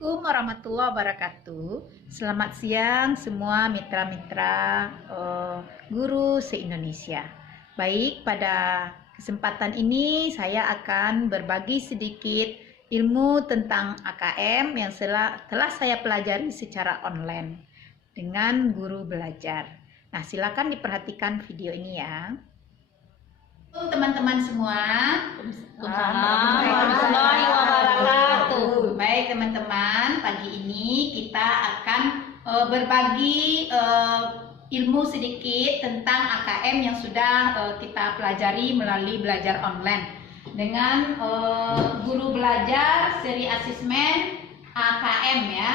Assalamualaikum warahmatullahi wabarakatuh. Selamat siang semua mitra-mitra guru se-Indonesia. Baik, pada kesempatan ini saya akan berbagi sedikit ilmu tentang AKM yang telah saya pelajari secara online dengan guru belajar. Nah, silakan diperhatikan video ini ya. Teman-teman semua, Warahmatullahi wabarakatuh. Baik teman-teman, pagi ini kita akan berbagi ilmu sedikit tentang AKM yang sudah kita pelajari melalui belajar online dengan guru belajar seri asesmen AKM ya,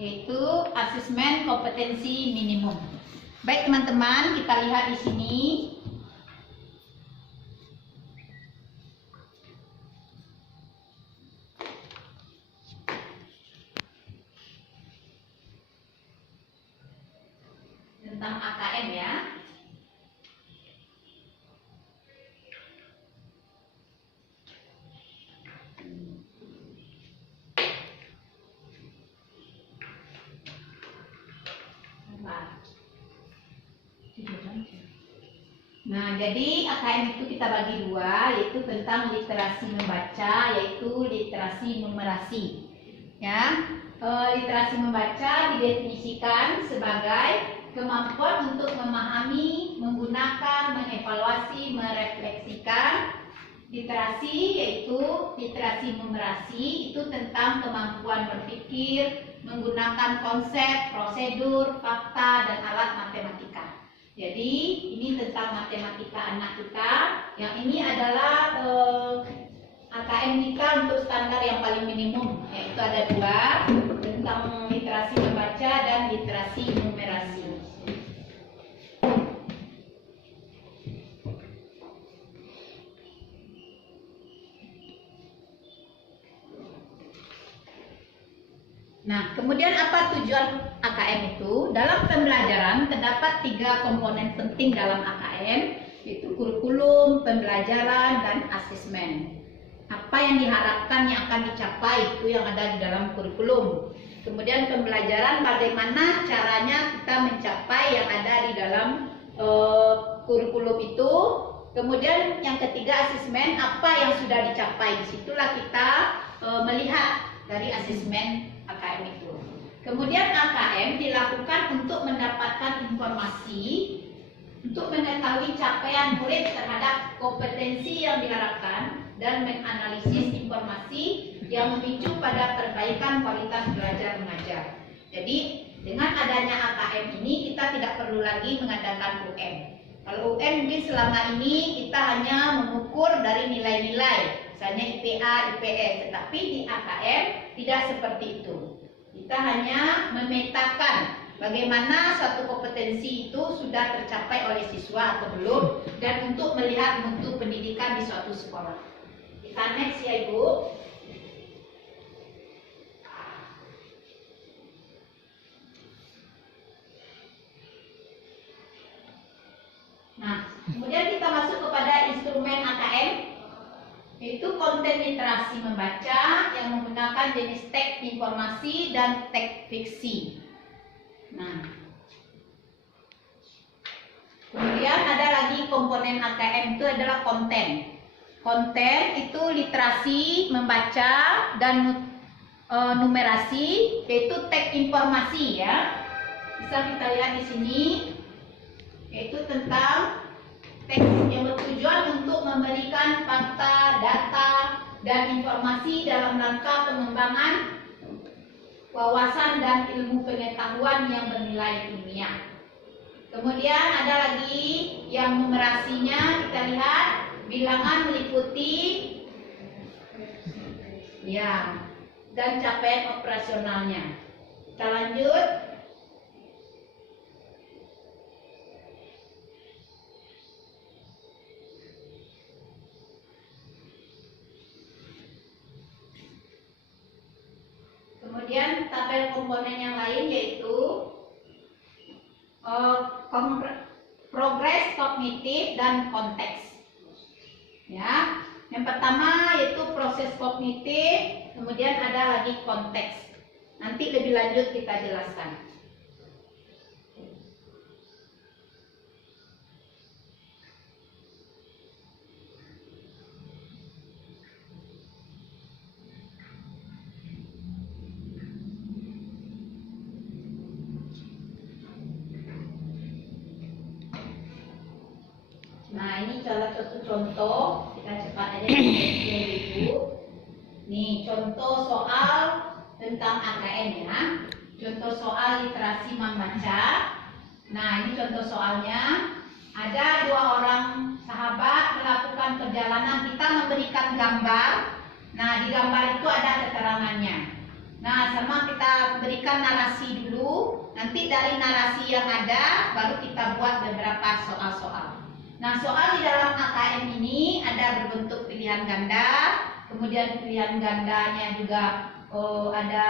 yaitu asesmen kompetensi minimum. Baik teman-teman, kita lihat di sini. Tentang AKM ya. Nah, jadi AKM itu kita bagi dua, yaitu tentang literasi membaca, yaitu literasi numerasi. Ya, literasi membaca didefinisikan sebagai kemampuan untuk memahami, menggunakan, mengevaluasi, merefleksikan. Literasi yaitu literasi numerasi, itu tentang kemampuan berpikir, menggunakan konsep, prosedur, fakta, dan alat matematika. Jadi ini tentang matematika anak kita. Yang ini adalah AKM kita untuk standar yang paling minimum, yaitu ada dua, tentang literasi membaca dan literasi numerasi. Nah, kemudian apa tujuan AKM itu? Dalam pembelajaran terdapat 3 komponen penting dalam AKM, yaitu kurikulum, pembelajaran, dan asesmen. Apa yang diharapkan yang akan dicapai itu yang ada di dalam kurikulum. Kemudian pembelajaran, bagaimana caranya kita mencapai yang ada di dalam kurikulum itu. Kemudian yang ketiga asesmen, apa yang sudah dicapai. Disitulah kita melihat dari asesmen AKM itu. Kemudian AKM dilakukan untuk mendapatkan informasi, untuk mengetahui capaian murid terhadap kompetensi yang diharapkan, dan menganalisis informasi yang memicu pada perbaikan kualitas belajar mengajar. Jadi dengan adanya AKM ini kita tidak perlu lagi mengadakan UN. Kalau UN mungkin selama ini kita hanya mengukur dari nilai-nilai, misalnya IPA, IPS, tetapi di AKM tidak seperti itu. Kita hanya memetakan bagaimana suatu kompetensi itu sudah tercapai oleh siswa atau belum, dan untuk melihat mutu pendidikan di suatu sekolah. Kita next ya Ibu. Nah, kemudian kita masuk kepada instrumen AKM, yaitu konten literasi membaca yang menggunakan jenis teks informasi dan teks fiksi. Nah, kemudian ada lagi komponen AKM itu adalah konten. Konten itu literasi membaca dan numerasi, yaitu teks informasi ya. Bisa kita lihat di sini, yaitu tentang teks yang bertujuan untuk memberikan fakta, data, dan informasi dalam rangka pengembangan wawasan dan ilmu pengetahuan yang bernilai ilmiah. Kemudian ada lagi yang numerasinya, kita lihat bilangan meliputi ya, dan capaian operasionalnya. Kita lanjut. Kemudian tabel komponen yang lain yaitu progres kognitif dan konteks. Ya, yang pertama yaitu proses kognitif, kemudian ada lagi konteks. Nanti lebih lanjut kita jelaskan. Nah, ini salah satu contoh, kita cepat aja dulu. Nih, contoh soal tentang AKM ya. Contoh soal literasi membaca. Nah, ini contoh soalnya. Ada dua orang sahabat melakukan perjalanan, kita memberikan gambar. Nah, di gambar itu ada keterangannya. Nah, sama kita berikan narasi dulu. Nanti dari narasi yang ada, baru kita buat beberapa soal-soal. Nah, soal di dalam AKM ini ada berbentuk pilihan ganda, kemudian pilihan gandanya juga ada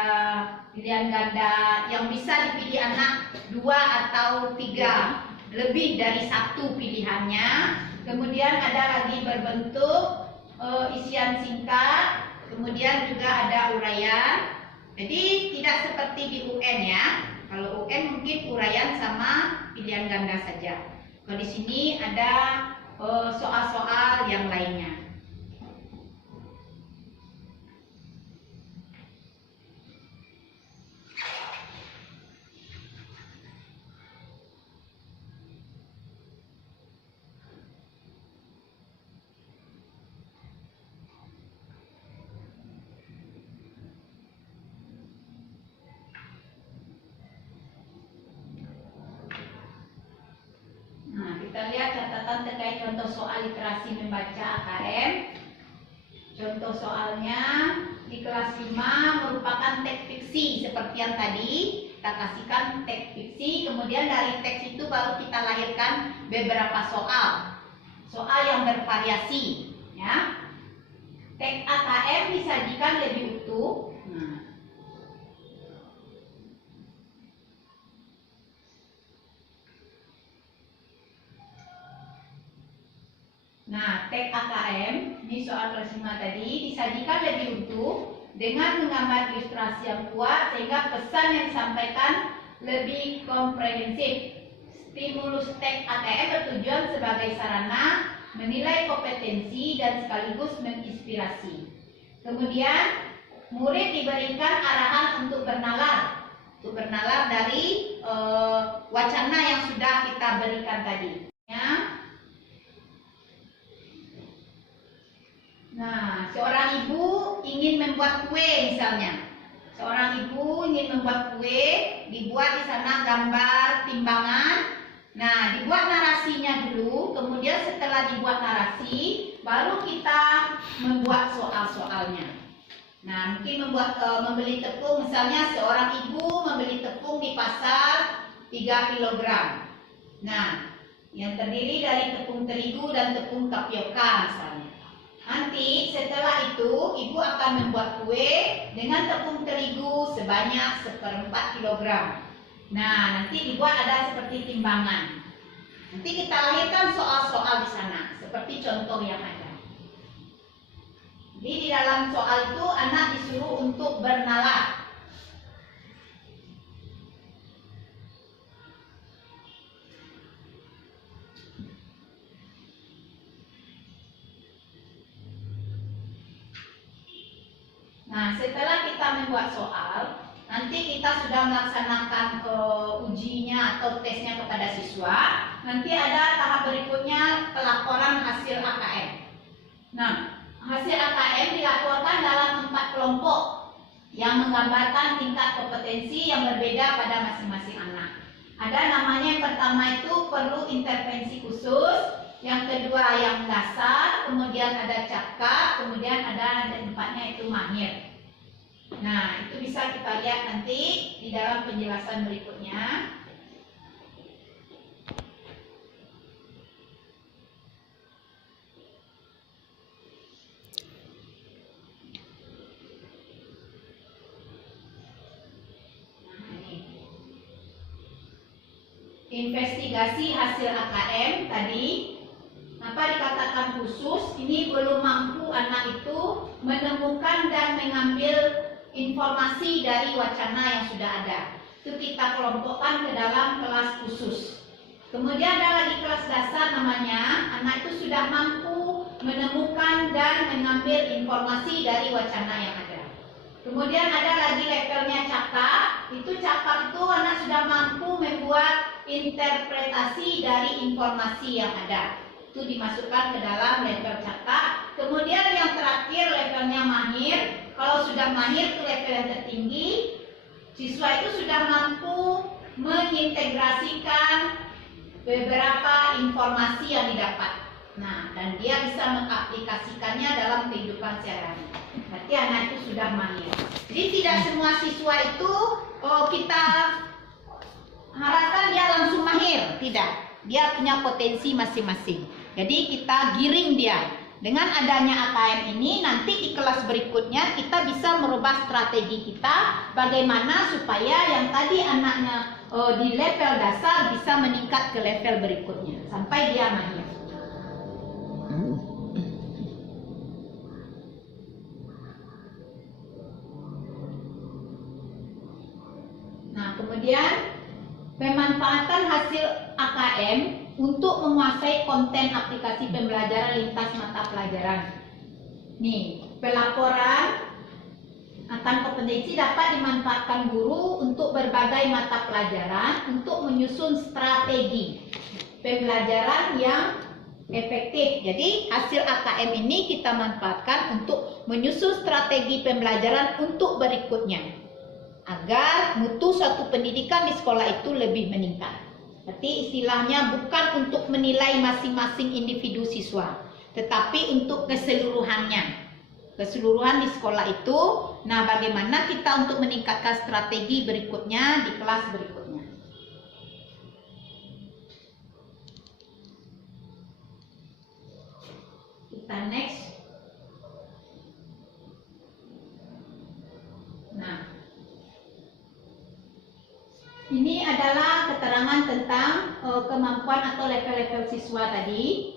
pilihan ganda yang bisa dipilih anak 2 atau 3, lebih dari 1 pilihannya. Kemudian ada lagi berbentuk isian singkat, kemudian juga ada uraian. Jadi tidak seperti di UN ya. Kalau UN mungkin uraian sama pilihan ganda saja. Kalau di sini ada soal-soal yang lainnya. Kita lihat catatan terkait contoh soal literasi membaca AKM. Contoh soalnya di kelas 5 merupakan teks fiksi seperti yang tadi. Kita kasihkan teks fiksi, kemudian dari teks itu baru kita lahirkan beberapa soal. Soal yang bervariasi ya. Teks AKM disajikan lebih utuh. Nah, teks AKM, ini soal kelas 5 tadi, disajikan lebih utuh dengan menggambar ilustrasi yang kuat sehingga pesan yang disampaikan lebih komprehensif. Stimulus teks AKM bertujuan sebagai sarana menilai kompetensi dan sekaligus menginspirasi. Kemudian, murid diberikan arahan untuk bernalar. Untuk bernalar dari wacana yang sudah kita berikan tadi. Ya. Nah, seorang ibu ingin membuat kue misalnya. Seorang ibu ingin membuat kue, dibuat di sana gambar timbangan. Nah, dibuat narasinya dulu, kemudian setelah dibuat narasi, baru kita membuat soal-soalnya. Nah, mungkin membeli tepung, misalnya seorang ibu membeli tepung di pasar 3 kg. Nah, yang terdiri dari tepung terigu dan tepung tapioka misalnya. Nanti setelah itu ibu akan membuat kue dengan tepung terigu sebanyak 1/4 kg. Nah, nanti dibuat ada seperti timbangan. Nanti kita lahirkan soal-soal di sana seperti contoh yang ada. Jadi di dalam soal itu anak disuruh untuk bernalar. Nah, setelah kita membuat soal, nanti kita sudah melaksanakan ujinya atau tesnya kepada siswa. Nanti ada tahap berikutnya pelaporan hasil AKM. Nah, hasil AKM dilaporkan dalam 4 kelompok yang menggambarkan tingkat kompetensi yang berbeda pada masing-masing anak. Ada namanya yang pertama itu perlu intervensi khusus. Yang kedua yang dasar, kemudian ada cakap, kemudian ada empatnya itu mahir. Nah, itu bisa kita lihat nanti di dalam penjelasan berikutnya. Investigasi hasil AKM tadi. Apa dikatakan khusus? Ini belum mampu anak itu menemukan dan mengambil informasi dari wacana yang sudah ada. Itu kita kelompokkan ke dalam kelas khusus. Kemudian ada lagi kelas dasar namanya, anak itu sudah mampu menemukan dan mengambil informasi dari wacana yang ada. Kemudian ada lagi levelnya cakap, itu cakap itu anak sudah mampu membuat interpretasi dari informasi yang ada. Itu dimasukkan ke dalam level cakap. Kemudian yang terakhir levelnya mahir, kalau sudah mahir itu level yang tertinggi, siswa itu sudah mampu mengintegrasikan beberapa informasi yang didapat. Nah, dan dia bisa mengaplikasikannya dalam kehidupan sehari-hari. Berarti anak itu sudah mahir. Jadi tidak semua siswa itu kita harapkan dia langsung mahir, tidak. Dia punya potensi masing-masing. Jadi kita giring dia. Dengan adanya AKM ini, nanti di kelas berikutnya kita bisa merubah strategi kita bagaimana supaya yang tadi anaknya di level dasar bisa meningkat ke level berikutnya sampai dia mahir. Nah, kemudian pemanfaatan hasil AKM untuk menguasai konten aplikasi pembelajaran lintas mata pelajaran. Nih, pelaporan akan kompetensi dapat dimanfaatkan guru untuk berbagai mata pelajaran untuk menyusun strategi pembelajaran yang efektif. Jadi hasil AKM ini kita manfaatkan untuk menyusun strategi pembelajaran untuk berikutnya agar mutu suatu pendidikan di sekolah itu lebih meningkat. Berarti istilahnya bukan untuk menilai masing-masing individu siswa, tetapi untuk keseluruhannya. Keseluruhan di sekolah itu, nah bagaimana kita untuk meningkatkan strategi berikutnya di kelas berikutnya. Kita next. Nah, ini adalah keterangan tentang kemampuan atau level-level siswa tadi.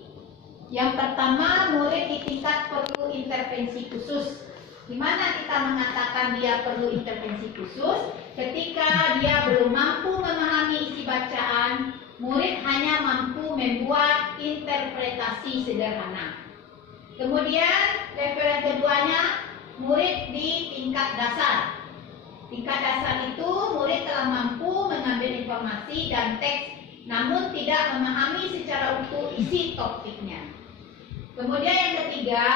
Yang pertama, murid di tingkat perlu intervensi khusus. Di mana kita mengatakan dia perlu intervensi khusus? Ketika dia belum mampu memahami isi bacaan, murid hanya mampu membuat interpretasi sederhana. Kemudian level yang keduanya, murid di tingkat dasar. Tingkat dasar itu murid telah mampu mengambil informasi dan teks, namun tidak memahami secara utuh isi topiknya. Kemudian yang ketiga,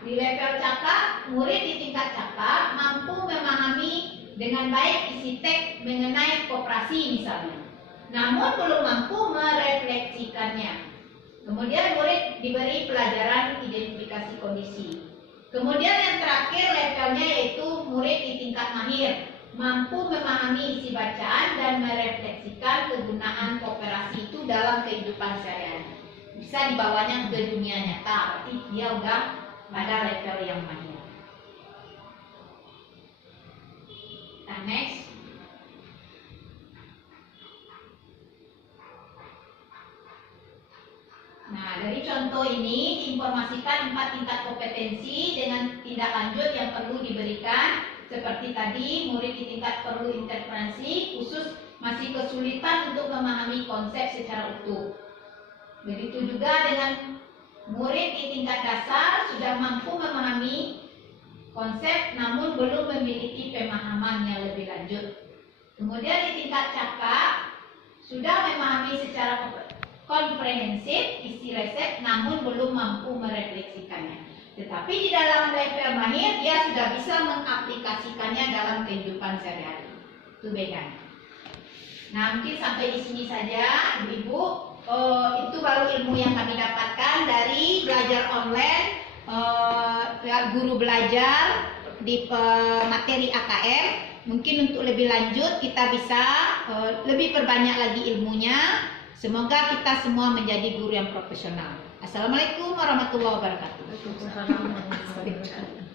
di level cakap, murid di tingkat cakap mampu memahami dengan baik isi teks mengenai koperasi misalnya, namun belum mampu merefleksikannya. Kemudian murid diberi pelajaran identifikasi kondisi. Kemudian yang terakhir levelnya yaitu murid di tingkat mahir, mampu memahami isi bacaan dan merefleksikan kegunaan kooperasi itu dalam kehidupan sehari-hari. Bisa dibawanya ke dunia nyata, berarti dia udah pada level yang mahir. Nah, next. Nah, dari contoh ini diinformasikan 4 tingkat kompetensi dengan tindak lanjut yang perlu diberikan. Seperti tadi, murid di tingkat perlu intervensi khusus masih kesulitan untuk memahami konsep secara utuh. Begitu juga dengan murid di tingkat dasar sudah mampu memahami konsep namun belum memiliki pemahaman yang lebih lanjut. Kemudian di tingkat cakap sudah memahami secara komprehensif isi resep namun belum mampu merefleksikannya. Tetapi di dalam level mahir dia sudah bisa mengaplikasikannya dalam kehidupan sehari-hari. Itu bedanya. Nah, mungkin sampai di sini saja, Ibu-ibu. Itu baru ilmu yang kami dapatkan dari belajar online, guru belajar di materi AKM. Mungkin untuk lebih lanjut kita bisa lebih perbanyak lagi ilmunya. Semoga kita semua menjadi guru yang profesional. Assalamualaikum warahmatullahi wabarakatuh.